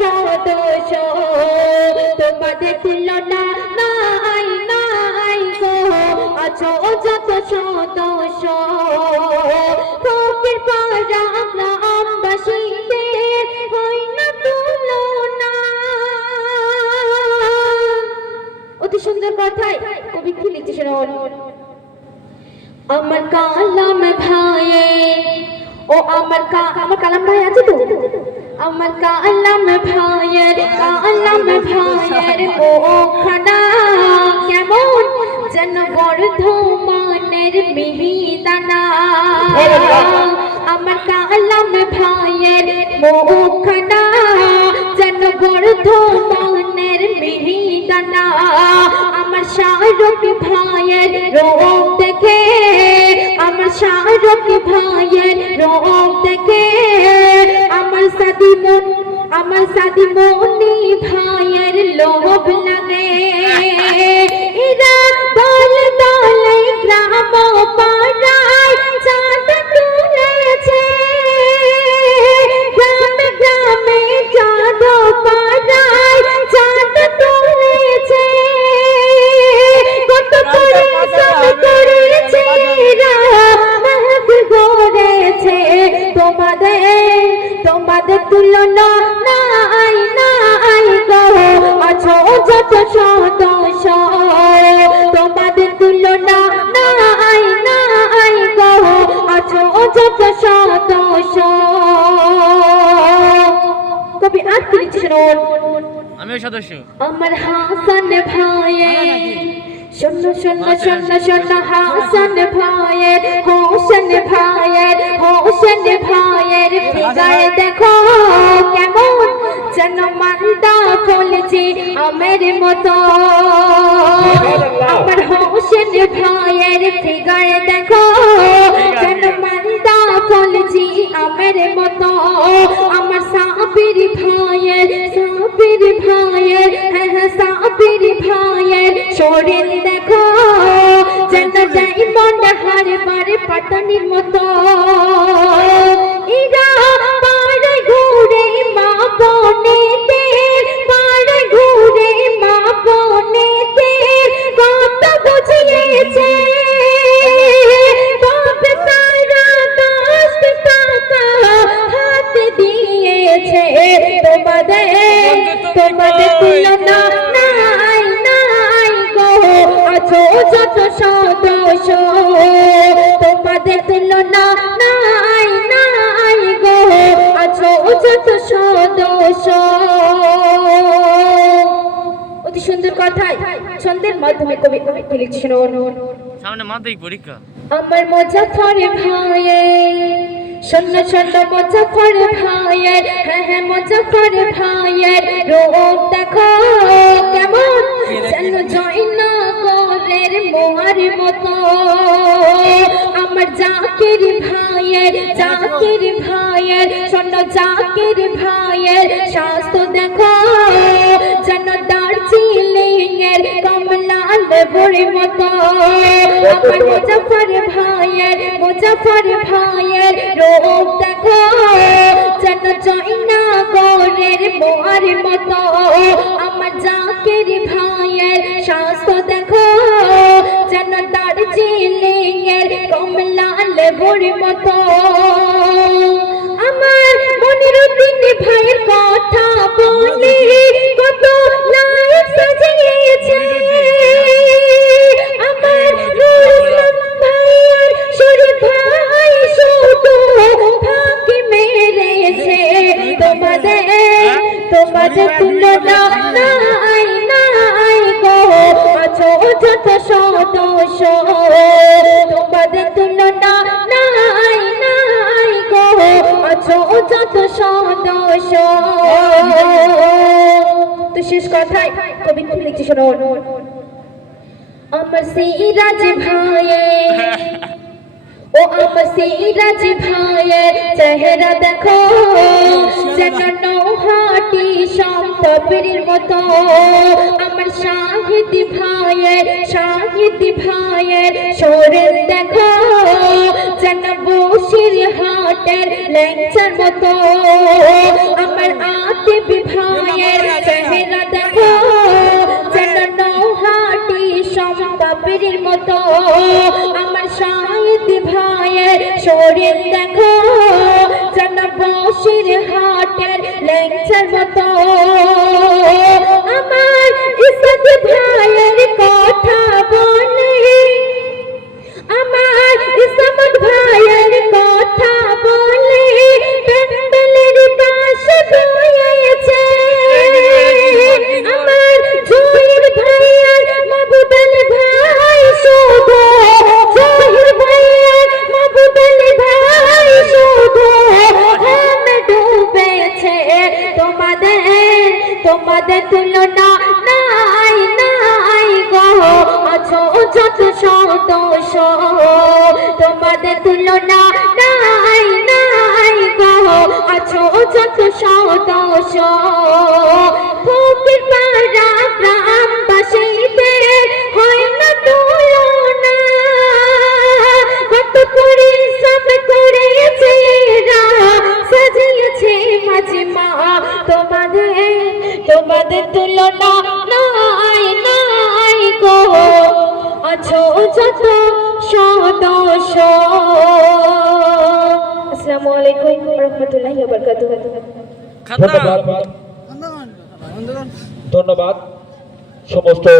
সদস্য তোমাদের তুলনা নাই নাই গো আছো যত সদস্য ফকির পাড়া গ্রামবাসীদের হয় না তুলনা। অতি সুন্দর কথায় কবি কি লিখছে শুনুন। আমার কালাম ভাইয়ে ও আমার কালাম ভাই আছে তো আমার কালাম ভাইয়ের ওখানা কেমন যেন বর্ধমানের মিহিদানা। আমার কালাম ভাইয়ের ওখানা যেন বর্ধমানের মিহিদানা। আমার শাহরুখ ভাইয়ের রূপ দেখে আমার শাহরুখ ভাইয়ের রূপ দেখে আমার সাদিমনি ভাইয়ের লোভ লাগে। এরা দল দলে গ্রাম পাড়ায় চাঁদ তুলেছে গ্রামে গ্রামে চাঁদ পাড়ায় চাঁদ তুলেছে কত পরিশ্রম করেছে এরা মাহফিল গড়েছে তোমাদের তুলনা নাই নাই গো আছো যত সদস্য তোমাদের তুলনা নাই নাই গো আছো যত সদস্য। কবি আর কি লিখছে শুনুন। আমিও সদস্য। আমার হাসান ভাইয়ে শোনো শোনো শোনো শোনো হাসান ভাইয়ের হোসেন ভাইয়ের ফিগার দেখো কেমন যেন মালদা ফলছে আমের মতো। আমার হোসেন ভাইয়ের ফিগার দেখো যেন মালদা ফলছে আমের মতো। আমার সাবির ভাইয়ের সাবির ভাইয়ের শরীর দেখো যেন ডায়মন্ড হারবার পাটানির মতো। এরা পাড়ে ঘুরে মা বোনেদের কত বুঝিয়েছে বাপ তারা 10 টাকা হাত দিয়েছে তোমাদের তুলনা নাই নাই গো আছো যত সদস্য তোমাদের তুলনা নাই নাই গো আছো যত সদস্য। অতি সুন্দর কথায় ছন্দের মাধ্যমে কবি কি লিখছে শুনুন। সামনে মাধ্যমিক পরীক্ষা। আমার মুজাফফর ভাইয়ে শোনো শোনো মুজাফফর ভাইয়ের হ্যাঁ মুজাফফর ভাইয়ের রূপ দেখো কেমন যেন জয়নগরের মোহর মতো। আমার জাকির ভাইয়ের শোনো জাকির ভাইয়ের স্বাস্থ্য দেখো যেন দার্জিলিং এর কমলা লেবুর মতো। আমার মুজাফফর ভাইয়ের রূপ দেখো যেন জয়নগরের মোহর মতো। আমার জাকির ভাইয়ের স্বাস্থ্য দেখো যেন দার্জিলিং এর কমলা লেবুর মতো। আমার মনিরুদ্দিন ভাইয়ের কথা বলে কত লাইফ সাজিয়েছে। আমার রুসলান ভাইয়ের শরীফ ভাই শুধু ফাঁকি মেরেছে তোমাদের তুলনা নাই নাই গো আছো যত সদস্য তোমাদের তুলনা নাই নাই গো আছো যত সদস্য। তো শেষ কথায় কবি কি লিখছে শুনুন। আমার সিরাজ ভাইয়ে আমার সিরাজ ভাইয়ের চেহারা দেখো যেন নৌহাটি সম্পদের মতো। আমার শাহিদ ভাইয়ের শরীর দেখো যেন বসির হাটের ল্যাংচার মতো। আমার আতিফ ভাই তোমাদের তুলনা নাই নাই গো আছো যত সদস্য তোমাদের তুলনা নাই নাই গো আছো যত সদস্য ফকির পাড়া গ্রামবাসীতে হয় না তুলনা কত পরিশ্রম করেছে এরা সাজিয়েছে মাঝে মা তোমাদের তুলনা নাই নাই গো আছো যত সদস্য। আসসালামু আলাইকুম ওয়া রাহমাতুল্লাহি ওয়া বারাকাতুহু। খাতা ধন্যবাদ সমস্ত